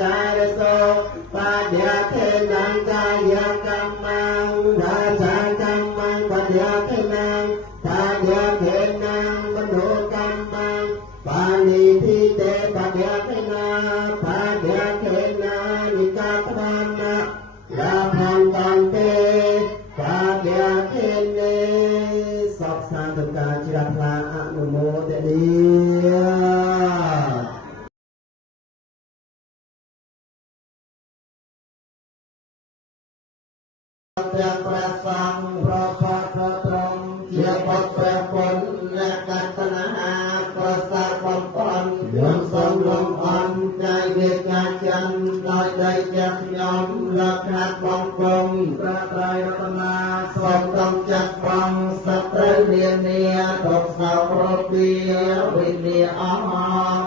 จารโสปัจยาเทนังกายกัมมังวาจากัมมังปัจยาเทนังปัจยาเทนังมโนกัมมังปานิทิเตปัจยาเทนาปัจยาเทนานิกาปานะลาภังตันเตปัจยาเทเนสอบสารถึงการจิรพลาอนุโมทนีព្រះព្រះសង្ឃប្រផាប្រត្រង់ជាបុត្រព្រះពុទ្ធអ្នកកតនាប្រសាទបំផន់ខ្ញុំសូមលំអន់ใจវាកាច័ន្ទដោយដៃចាស់ខ្ញុំលក្ខណៈបងគង់ព្រះត្រៃរតនាសូមតំចាត់បងសត្រូវនានាទុកសោប្រពីវិញ្ញាអម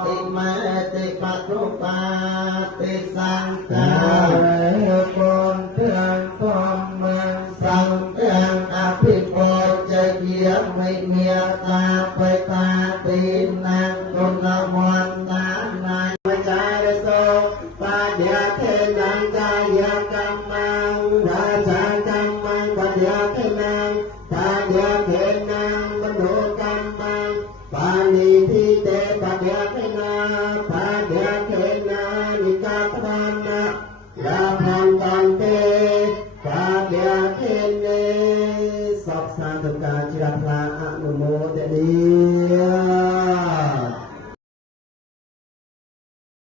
អិមេតិបតុបាតិសង្កាគុណទាំងធម្មសង្ឃទាំងអភិពុទ្ធជាមេមេតាបេតាទីណា